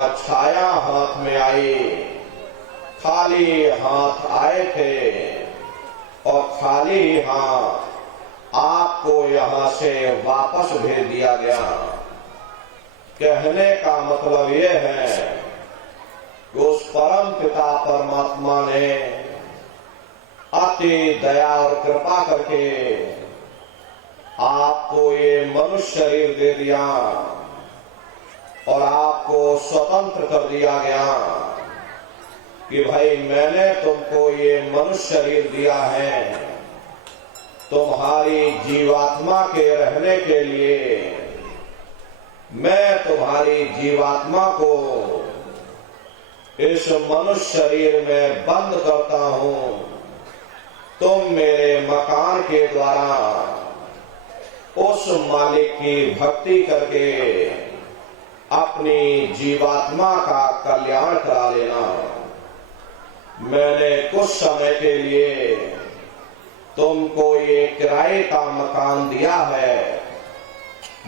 छाया हाथ में आई, खाली हाथ आए थे और खाली हाथ आपको यहां से वापस भेज दिया गया। कहने का मतलब यह है कि उस परम पिता परमात्मा ने अति दया और कृपा करके आपको ये मनुष्य शरीर दे दिया और आपको स्वतंत्र कर दिया गया कि भाई मैंने तुमको ये मनुष्य शरीर दिया है तुम्हारी जीवात्मा के रहने के लिए। मैं तुम्हारी जीवात्मा को इस मनुष्य शरीर में बंद करता हूं। तुम मेरे मकान के द्वारा उस मालिक की भक्ति करके अपनी जीवात्मा का कल्याण करा लेना। मैंने कुछ समय के लिए तुमको ये किराए का मकान दिया है।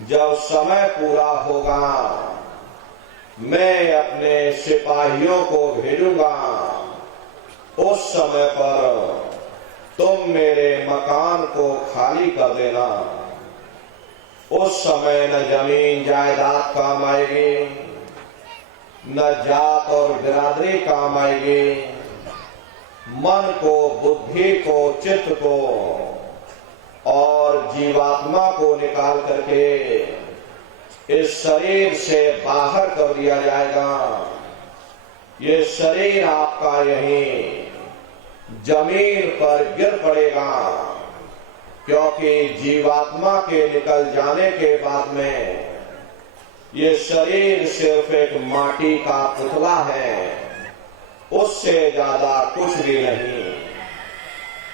जब समय पूरा होगा मैं अपने सिपाहियों को भेजूंगा। उस समय पर तुम मेरे मकान को खाली कर देना। उस समय न जमीन जायदाद काम आएगी, न जात और बिरादरी काम आएगी। मन को, बुद्धि को, चित्त को और जीवात्मा को निकाल करके इस शरीर से बाहर कर दिया जाएगा। ये शरीर आपका यहीं जमीन पर गिर पड़ेगा, क्योंकि जीवात्मा के निकल जाने के बाद में ये शरीर सिर्फ एक माटी का पुतला है, उससे ज्यादा कुछ भी नहीं।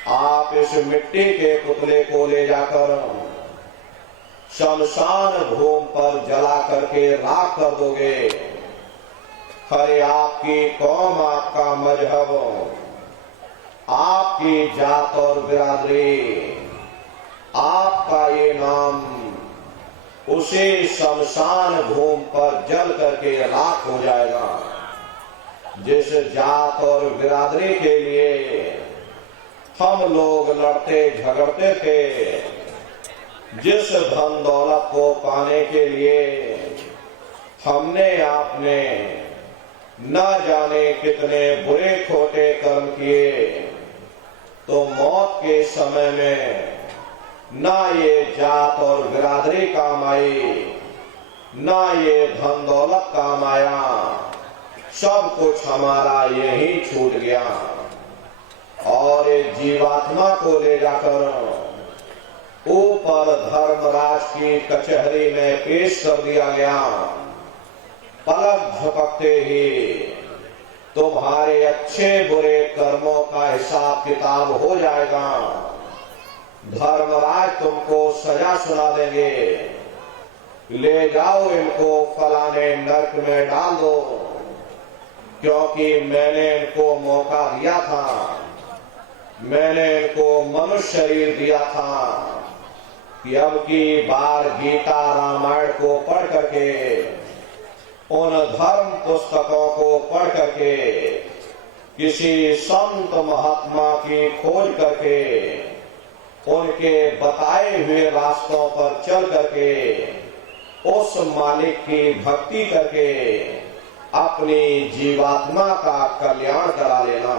आप इस मिट्टी के पुतले को ले जाकर शमशान भूमि पर जला करके राख कर दोगे। खरे आपकी कौम, आपका मजहब, आपकी जात और बिरादरी, आपका ये नाम उसी शमशान भूमि पर जल करके राख हो जाएगा। जिस जात और बिरादरी के लिए हम लोग लड़ते झगड़ते थे, जिस धन दौलत को पाने के लिए हमने आपने न जाने कितने बुरे खोटे कर्म किए, तो मौत के समय में ना ये जात और बिरादरी काम आई, ना ये धन दौलत काम आया। सब कुछ हमारा यही छूट गया और इस जीवात्मा को ले जाकर ऊपर धर्मराज की कचहरी में पेश कर दिया गया। पलक झपकते ही तुम्हारे अच्छे बुरे कर्मों का हिसाब किताब हो जाएगा। धर्मराज तुमको सजा सुना देंगे, ले जाओ इनको फलाने नरक में डाल दो, क्योंकि मैंने इनको मौका दिया था, मैंने इनको मनुष्य शरीर दिया था कि अब की बार गीता रामायण को पढ़ करके, उन धर्म पुस्तकों को पढ़ करके, किसी संत महात्मा की खोज करके, उनके बताए हुए रास्तों पर चल करके, उस मालिक की भक्ति करके अपनी जीवात्मा का कल्याण करा लेना।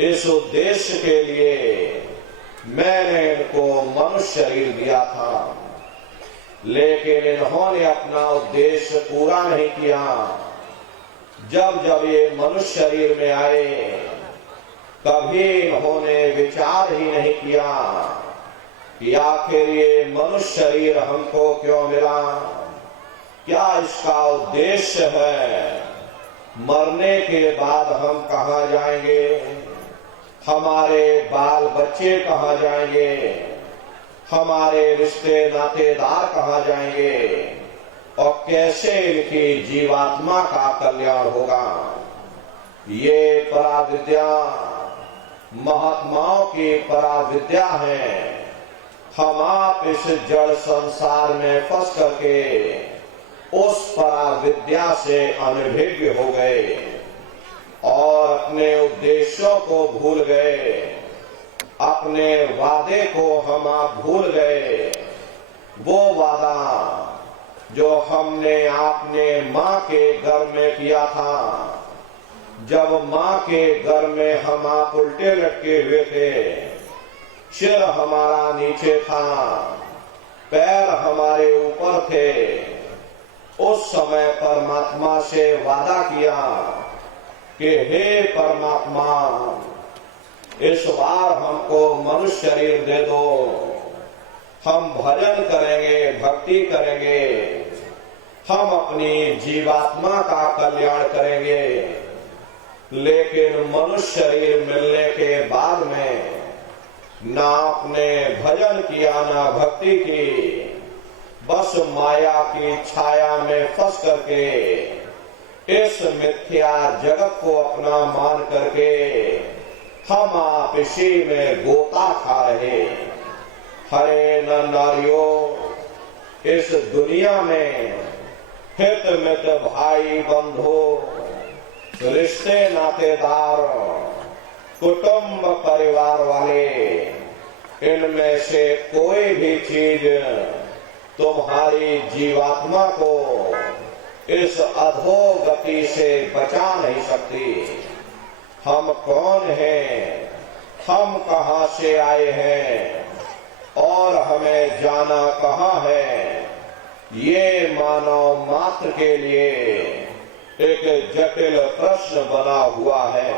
इस उद्देश्य के लिए मैंने इनको मनुष्य शरीर दिया था, लेकिन इन्होंने अपना उद्देश्य पूरा नहीं किया। जब जब ये मनुष्य शरीर में आए, कभी इन्होंने विचार ही नहीं किया कि आखिर ये मनुष्य शरीर हमको क्यों मिला, क्या इसका उद्देश्य है, मरने के बाद हम कहाँ जाएंगे, हमारे बाल बच्चे कहाँ जाएंगे, हमारे रिश्ते नातेदार कहाँ जाएंगे और कैसे इनकी जीवात्मा का कल्याण होगा। ये पराविद्या महात्माओं की पराविद्या है। हम आप इस जड़ संसार में फंस करके उस पराविद्या से अनभिज्ञ हो गए और अपने उद्देश्यों को भूल गए, अपने वादे को हम आप भूल गए। वो वादा जो हमने आपने माँ के गर्भ में किया था, जब माँ के गर्भ में हम आप उल्टे लटके हुए थे, सिर हमारा नीचे था, पैर हमारे ऊपर थे, उस समय परमात्मा से वादा किया कि हे परमात्मा, इस बार हमको मनुष्य शरीर दे दो, हम भजन करेंगे, भक्ति करेंगे, हम अपनी जीवात्मा का कल्याण करेंगे। लेकिन मनुष्य शरीर मिलने के बाद में ना आपने भजन किया, ना भक्ति की, बस माया की छाया में फंस करके इस मिथ्या जगत को अपना मान करके हम आप इसी में गोता खा रहे। हरे नर नारियों, इस दुनिया में हित मित भाई बंधु, रिश्ते नातेदार, कुटुंब परिवार वाले, इनमें से कोई भी चीज तुम्हारी जीवात्मा को इस अधोगति से बचा नहीं सकती। हम कौन हैं, हम कहां से आए हैं और हमें जाना कहां है, ये मानव मात्र के लिए एक जटिल प्रश्न बना हुआ है।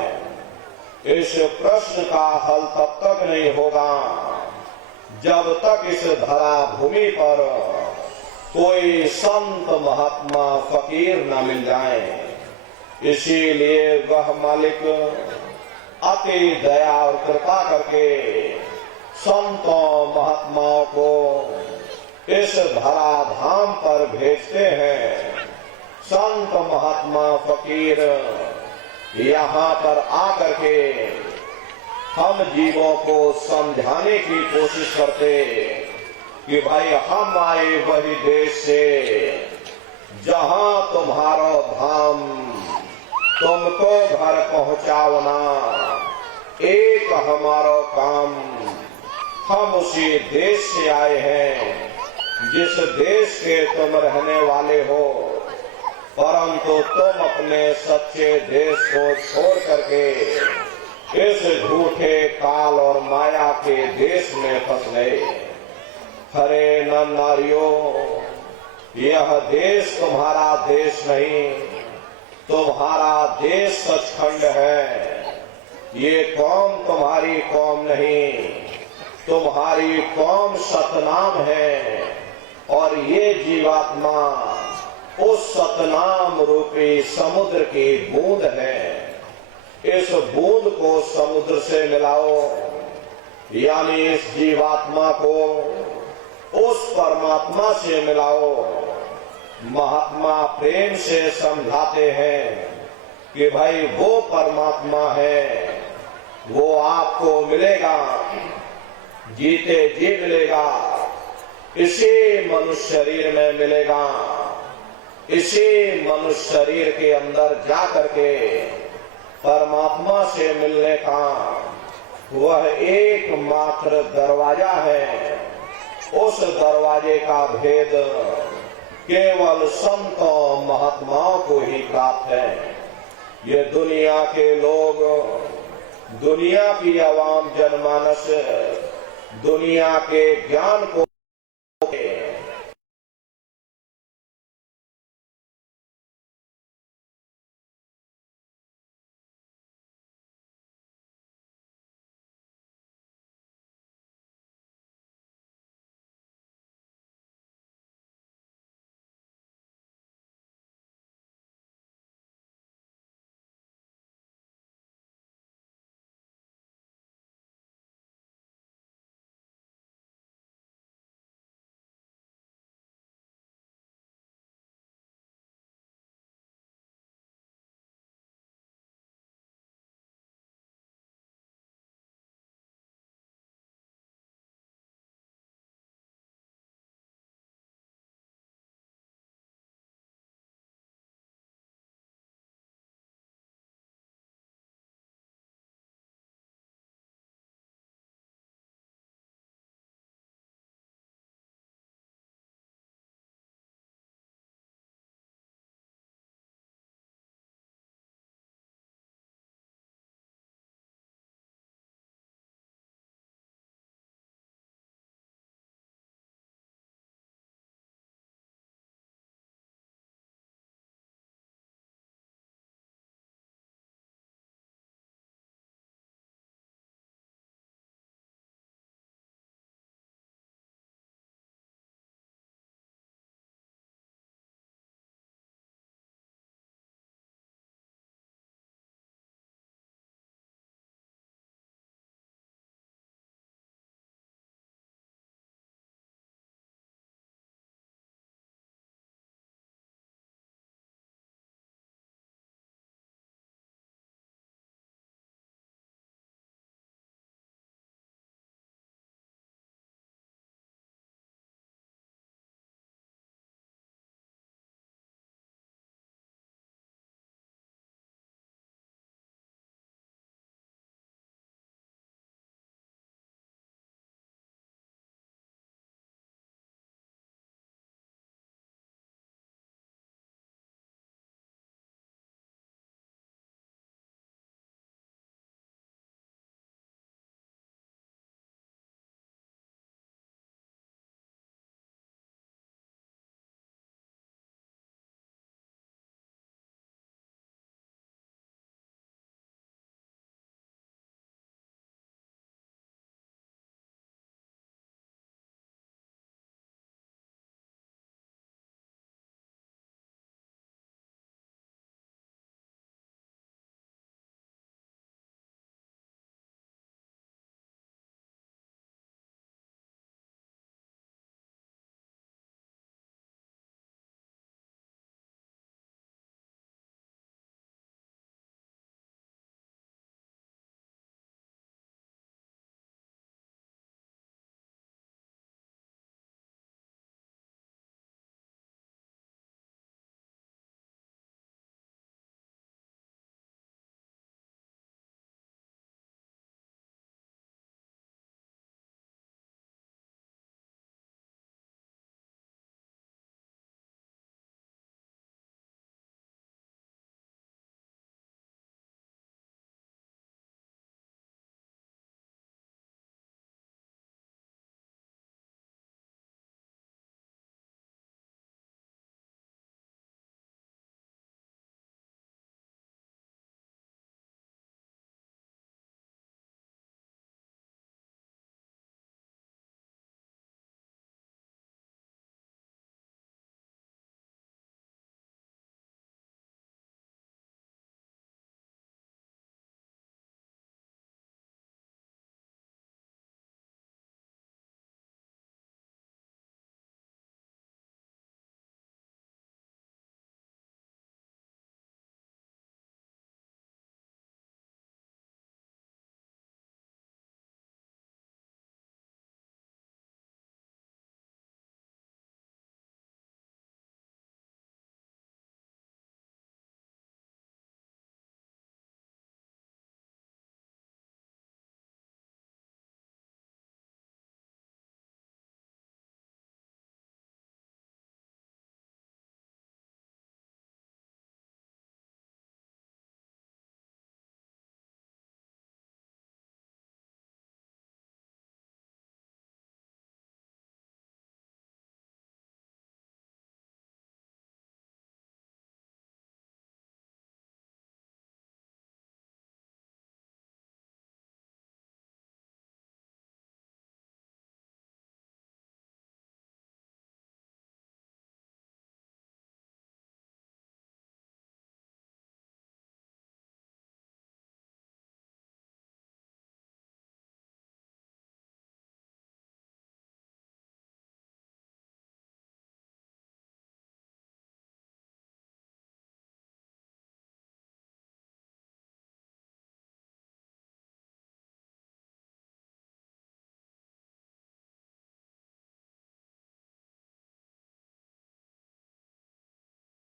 इस प्रश्न का हल तब तक नहीं होगा जब तक इस धरा भूमि पर कोई संत महात्मा फकीर न मिल जाए। इसीलिए वह मालिक अति दया और कृपा करके संतों महात्माओं को इस धरा धाम पर भेजते हैं। संत महात्मा फकीर यहाँ पर आकर के हम जीवों को समझाने की कोशिश करते कि भाई हम आए वही देश से जहाँ तुम्हारा धाम तुमको घर पहुँचावना एक हमारा काम। हम उसी देश से आए हैं जिस देश के तुम रहने वाले हो, परंतु तुम अपने सच्चे देश को छोड़ करके इस झूठे काल और माया के देश में फंस गए। हरे नर नारियों, यह देश तुम्हारा देश नहीं, तुम्हारा देश सचखंड है। ये कौम तुम्हारी कौम नहीं, तुम्हारी कौम सतनाम है और ये जीवात्मा उस सतनाम रूपी समुद्र की बूंद है। इस बूंद को समुद्र से मिलाओ, यानी इस जीवात्मा को उस परमात्मा से मिलाओ। महात्मा प्रेम से समझाते हैं कि भाई वो परमात्मा है, वो आपको मिलेगा, जीते जी मिलेगा, इसी मनुष्य शरीर में मिलेगा। इसी मनुष्य शरीर के अंदर जा करके परमात्मा से मिलने का वह एकमात्र दरवाजा है। उस दरवाजे का भेद केवल संतों महात्माओं को ही प्राप्त है। ये दुनिया के लोग, दुनिया की आवाम जनमानस दुनिया के ज्ञान को